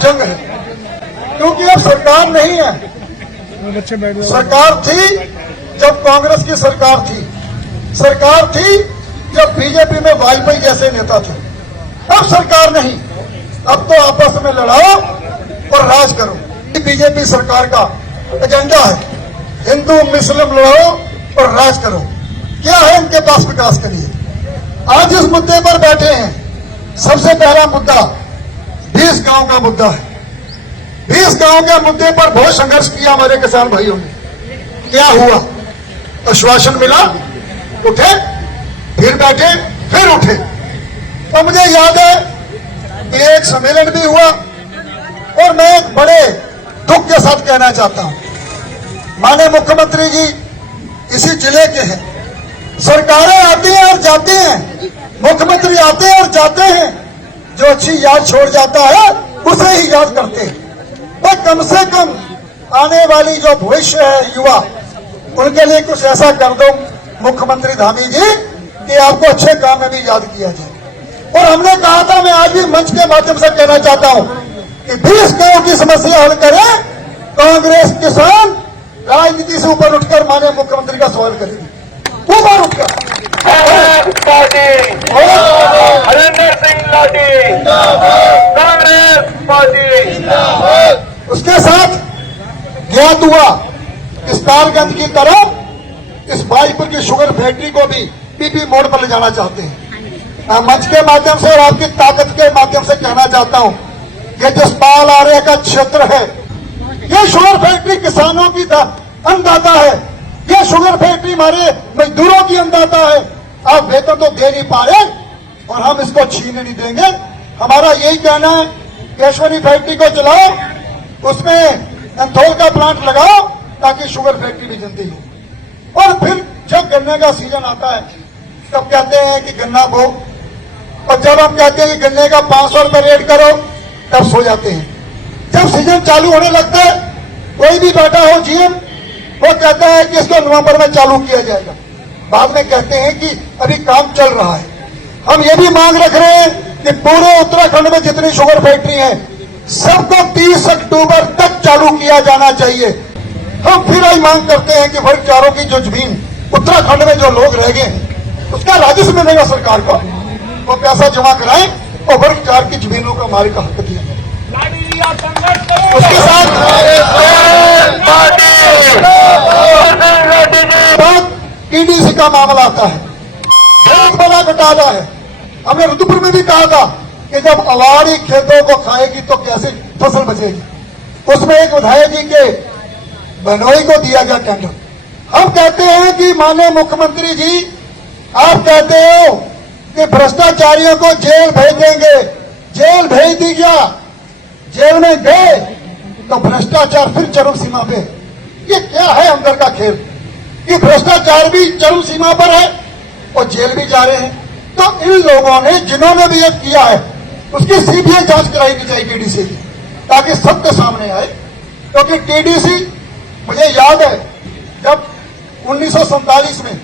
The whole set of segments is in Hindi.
जंग है, क्योंकि अब सरकार नहीं है। सरकार थी जब कांग्रेस की सरकार थी, सरकार थी जब बीजेपी में वाजपेयी जैसे नेता थे। अब सरकार नहीं, अब तो आपस में लड़ाओ और राज करो। बीजेपी सरकार का एजेंडा है हिंदू मुस्लिम लड़ो और राज करो। क्या है इनके पास विकास के लिए? आज इस मुद्दे पर बैठे हैं। सबसे पहला मुद्दा 20 गांव का मुद्दा है। 20 गांव के मुद्दे पर बहुत संघर्ष किया हमारे किसान भाइयों ने। क्या हुआ? आश्वासन मिला, उठे, फिर बैठे, फिर उठे। तो मुझे याद है कि एक सम्मेलन भी हुआ और मैं एक बड़े दुख के साथ कहना चाहता हूं, माननीय मुख्यमंत्री जी इसी जिले के हैं। सरकारें आती हैं और जाती हैं, मुख्यमंत्री आते हैं और जाते हैं, जो अच्छी याद छोड़ जाता है उसे ही याद करते हैं। तो कम से कम आने वाली जो भविष्य है युवा, उनके लिए कुछ ऐसा कर दो मुख्यमंत्री धामी जी कि आपको अच्छे काम में भी याद किया जाए। और हमने कहा था, मैं आज भी मंच के माध्यम से कहना चाहता हूं कि 20 गांव की समस्या हल करें। कांग्रेस किसान राजनीति से ऊपर उठकर माननीय मुख्यमंत्री का सवाल करेगी, ऊपर उठकर। हरिंदर सिंह लाठी कांग्रेस पार्टी। उसके साथ ज्ञात हुआ इस तालगंज की तरफ इस भाईपुर की शुगर फैक्ट्री को भी पीपी मोड़ पर ले जाना चाहते हैं। मैं मंच के माध्यम से और आपकी ताकत के माध्यम से कहना चाहता हूं, ये जसपाल आर्य का क्षेत्र है, ये शुगर फैक्ट्री किसानों की अन्नदाता है, ये शुगर फैक्ट्री हमारे मजदूरों की अन्नदाता है। आप वेतन तो दे नहीं पा रहे और हम इसको छीनने नहीं देंगे। हमारा यही कहना है, केशवनी फैक्ट्री को चलाओ, उसमें एंथोल का प्लांट लगाओ ताकि शुगर फैक्ट्री भी जिंदी हो। और फिर जब गन्ने का सीजन आता है तब कहते हैं कि गन्ना बो, और जब हम कहते हैं कि गन्ने का 500 रुपये रेट करो तब सो जाते हैं। जब सीजन चालू होने लगता है, कोई भी बैठा हो जीएम, वो कहता है कि इसको नवंबर में चालू किया जाएगा। बाद में कहते हैं कि अभी काम चल रहा है। हम ये भी मांग रख रहे हैं कि पूरे उत्तराखंड में जितनी शुगर फैक्ट्री है सबको 30 अक्टूबर तक चालू किया जाना चाहिए। हम फिर आई मांग करते हैं कि वर्ग 4 की जो जमीन उत्तराखंड में जो लोग रह गए हैं उसका राजस्व मिलेगा सरकार को, वो पैसा जमा कराएं और वर्ग 4 की जमीनों का मालिक का हक दिया। उसके साथ टीडीसी का मामला आता है, बहुत बड़ा घोटाला है। हमने रुद्रपुर में भी कहा था कि जब अवारी खेतों को खाएगी तो कैसे फसल बचेगी। उसमें एक विधायक जी के बहनोई को दिया गया टेंडर। हम कहते हैं कि माननीय मुख्यमंत्री जी, आप कहते हो कि भ्रष्टाचारियों को जेल भेज देंगे, जेल भेज दी गया, जेल में गए तो भ्रष्टाचार फिर चरम सीमा पे। ये क्या है अंदर का खेल कि भ्रष्टाचार भी चरम सीमा पर है और जेल भी जा रहे हैं। तो इन लोगों ने जिन्होंने भी ये किया है उसकी सीबीआई जांच कराई चाहिए टीडीसी की, ताकि सत्य सामने आए। क्योंकि टीडीसी, मुझे याद है जब 1947 में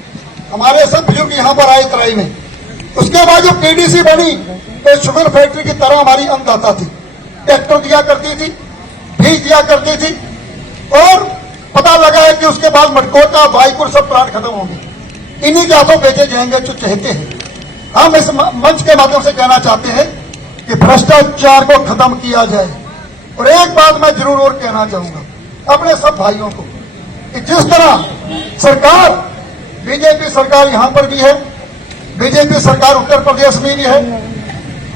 हमारे सब बुजुर्ग यहां पर आए तराई में, उसके बाद जब टीडीसी बनी तो शुगर फैक्ट्री की तरह हमारी अन्नदाता थी, ट्रैक्टर दिया करती थी, बीज दिया करती थी। और पता लगा है कि उसके बाद मटकोटा भाईपुर सब प्लांट खत्म होंगे, इन्हीं के हाथों बेचे जाएंगे जो चाहते हैं। हम इस मंच के माध्यम से कहना चाहते हैं कि भ्रष्टाचार को खत्म किया जाए। और एक बात मैं जरूर और कहना चाहूंगा अपने सब भाइयों को कि जिस तरह सरकार, बीजेपी सरकार यहां पर भी है, बीजेपी सरकार उत्तर प्रदेश में भी है,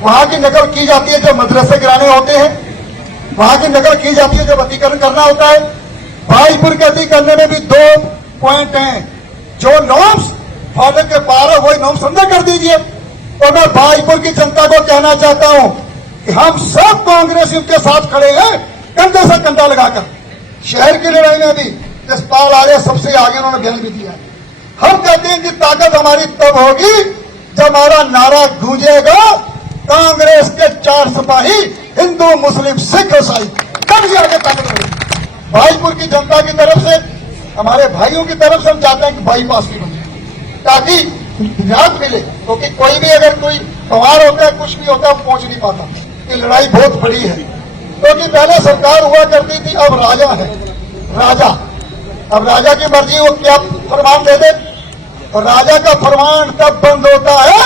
वहां की नकल की जाती है जब मदरसे गिराने होते हैं, वहां की नकल की जाती है जब अतिक्रमण करना होता है। भाईपुर के अतिक्रमण में भी 2 पॉइंट हैं, जो नॉर्म्स फॉलो के पार है वही नॉर्म्स अंदर कर दीजिए। और मैं भाईपुर की जनता को कहना चाहता हूं कि हम सब कांग्रेसियों के साथ खड़े हैं, कंधे से कंधा लगाकर। शहर की लड़ाई में भी जसपाल आर्य सबसे आगे, उन्होंने बयान भी दिया। हम कहते हैं कि ताकत हमारी तब होगी जब हमारा नारा गूंजेगा, कांग्रेस के 4 सिपाही हिंदू मुस्लिम सिख ईसाई, तब भी आगे ताकत होगी। भाईपुर की जनता की तरफ से, हमारे भाइयों की तरफ से हम चाहते हैं कि बाईपास भी बने ताकि निजात मिले। क्योंकि कोई भी अगर कोई त्योहार होता है, कुछ भी होता है, पहुंच नहीं पाता। ये लड़ाई बहुत बड़ी है। तो पहले सरकार हुआ करती थी, अब राजा है, राजा। अब राजा की मर्जी, वो क्या फरमान दे दे। और राजा का फरमान तब बंद होता है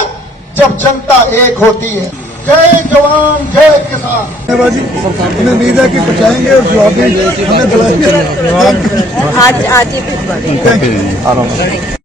जब जनता एक होती है। जय जवान जय किसान। धन्यवाद जी, हमें उम्मीद है कि पहुंचाएंगे और जवाब भी हमें दिलाएंगे। आज ही भिजवा देंगे। Thank you.